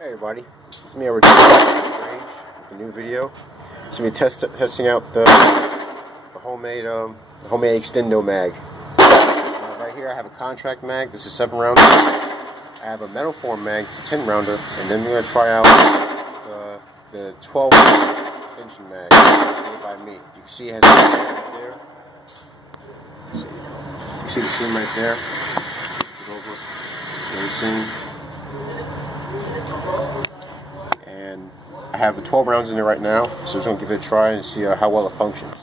Hey everybody, it's me over range with a new video. So we're testing out the homemade Extendo mag. Right here I have a contract mag. This is 7 rounder. I have a metal form mag. It's a 10 rounder, and then we're gonna try out the 12 extension mag made by me. You can see it has a seam right there. You can see the seam right there. And I have the 12 rounds in there right now, so I'm just going to give it a try and see how well it functions.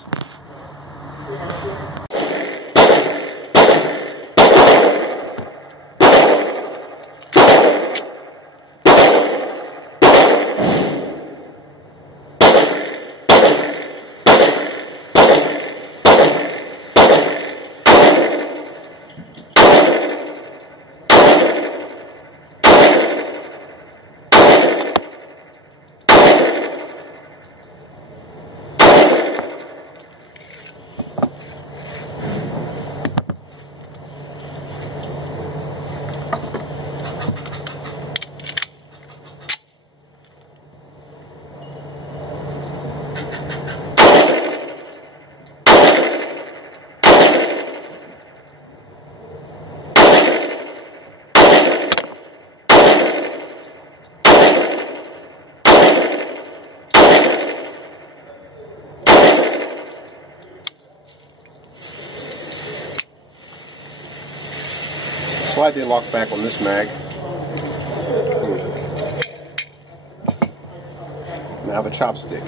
Slide the lock back on this mag. Now the chopstick.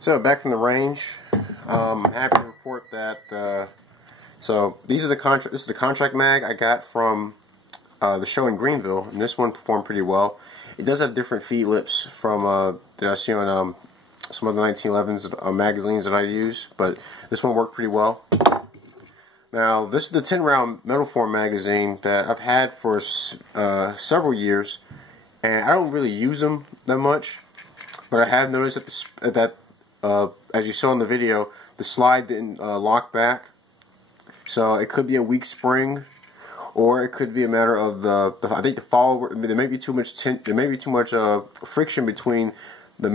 So back from the range, I'm happy to report that. So these are the This is the contract mag I got from the show in Greenville, and this one performed pretty well. It does have different feed lips from that I see on some of the 1911s magazines that I use, but this one worked pretty well. Now this is the 10 round metal form magazine that I've had for several years, and I don't really use them that much, but I have noticed that as you saw in the video, the slide didn't lock back, so it could be a weak spring, or it could be a matter of I think the follower. There may be too much friction between the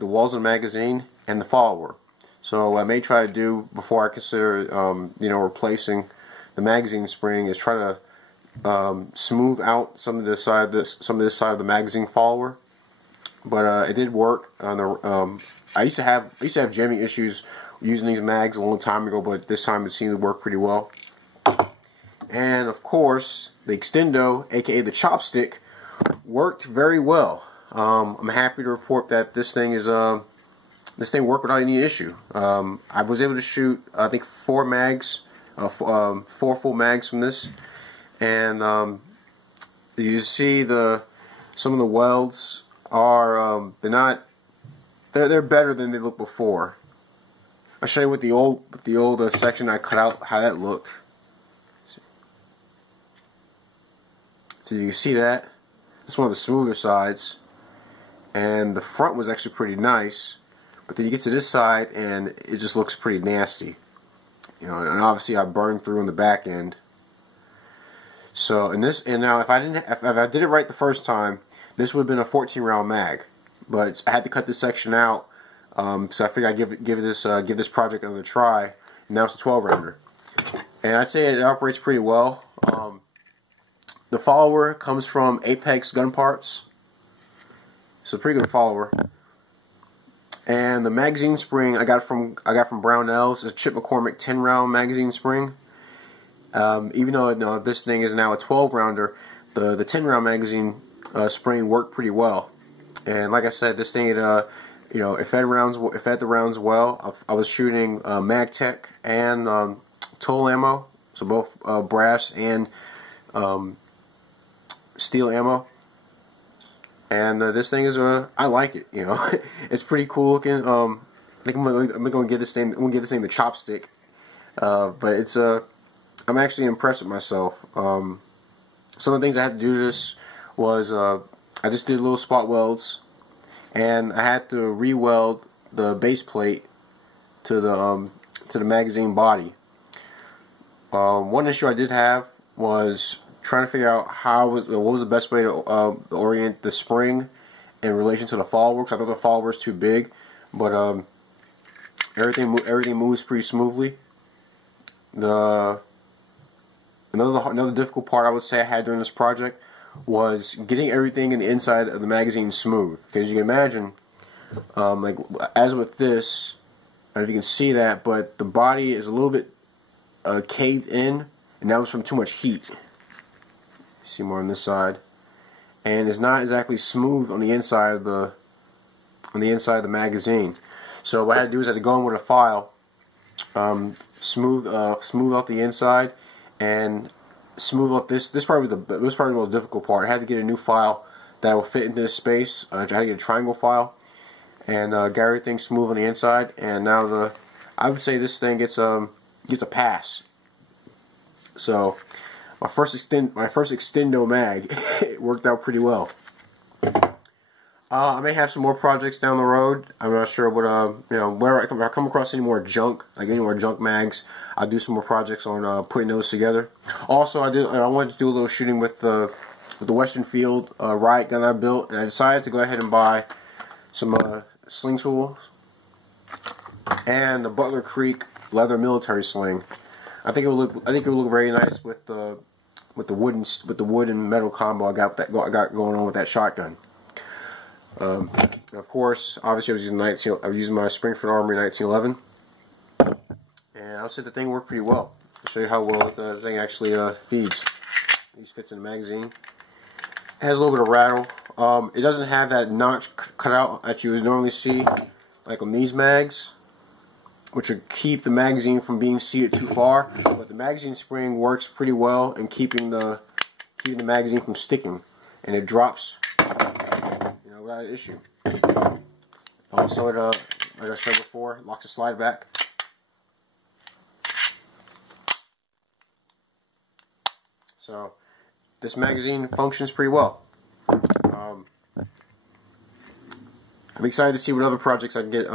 walls of the magazine, and the follower. So what I may try to do before I consider replacing the magazine spring is try to smooth out some of this side of the magazine follower. But it did work. I used to have jamming issues using these mags a long time ago, but this time it seemed to work pretty well. And of course, the Extendo, aka the chopstick, worked very well. I'm happy to report that this thing worked without any issue. I was able to shoot, I think, 4 full mags from this, and you see some of the welds are they're better than they looked before. I'll show you with the old section I cut out how that looked. So you can see that. It's one of the smoother sides, and the front was actually pretty nice. But then you get to this side, and it just looks pretty nasty. And obviously I burned through on the back end. So now if I did it right the first time, this would have been a 14-round mag. But I had to cut this section out, so I figured I'd give this project another try. And now it's a 12-rounder, and I'd say it operates pretty well. The follower comes from Apex Gun Parts. It's a pretty good follower. And the magazine spring I got from Brownells. It's a Chip McCormick 10-round magazine spring. Even though this thing is now a 12-rounder, the 10-round magazine spring worked pretty well. And like I said, this thing it fed the rounds well. I was shooting MagTech and tool ammo, so both brass and steel ammo. And this thing is I like it. It's pretty cool looking. I think I'm going to give this thing the chopstick. But I'm actually impressed with myself. Some of the things I had to do to this was I just did little spot welds, and I had to re-weld the base plate to the magazine body. One issue I did have was trying to figure out what was the best way to orient the spring in relation to the follower, because I thought the follower was too big, but everything moves pretty smoothly. Another difficult part I would say I had during this project was getting everything in the inside of the magazine smooth, because you can imagine, like as with this, I don't know if you can see that, but the body is a little bit caved in, and that was from too much heat. See more on this side, and it's not exactly smooth on the inside of the magazine. So what I had to do is I had to go in with a file, smooth out the inside, and smooth out this. This part was the most difficult part. I had to get a new file that will fit into this space. I had to get a triangle file, and get everything smooth on the inside. And now I would say this thing gets a pass. So my first Extendo mag, it worked out pretty well. I may have some more projects down the road. I'm not sure what where if I come across any more junk, like any more junk mags, I'll do some more projects on putting those together. Also, I wanted to do a little shooting with the Western Field riot gun I built, and I decided to go ahead and buy some sling tools and the Butler Creek leather military sling. I think it would look very nice with the wood and metal combo I got going on with that shotgun. Of course, obviously I was using my Springfield Armory 1911, and I'll say the thing worked pretty well. I'll show you how well this thing actually feeds. These fits in the magazine. It has a little bit of rattle. It doesn't have that notch cut out that you would normally see, like on these mags, which would keep the magazine from being seated too far. But the magazine spring works pretty well in keeping the magazine from sticking, and it drops, without an issue. Also, like I said before, it locks the slide back. So this magazine functions pretty well. I'm excited to see what other projects I can get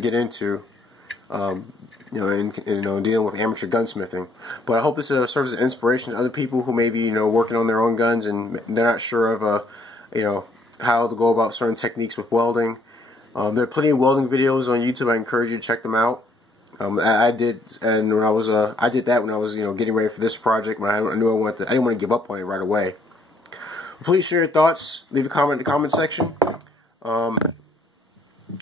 get into, dealing with amateur gunsmithing. But I hope this serves as an inspiration to other people who may be, working on their own guns and they're not sure of, how to go about certain techniques with welding. There are plenty of welding videos on YouTube. I encourage you to check them out. I did, and when I was I did that when I was getting ready for this project. When I knew I didn't want to give up on it right away. Please share your thoughts. Leave a comment in the comment section.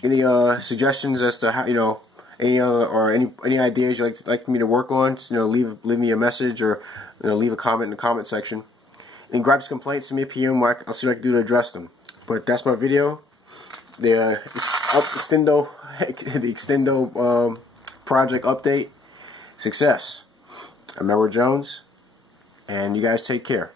Any suggestions as to how any ideas you'd like me to work on? Just, leave me a message or leave a comment in the comment section. And grab some complaints, send me a PM. I'll see what I can do to address them. But that's my video. The Extendo project update. Success. I'm Edward Jones, and you guys take care.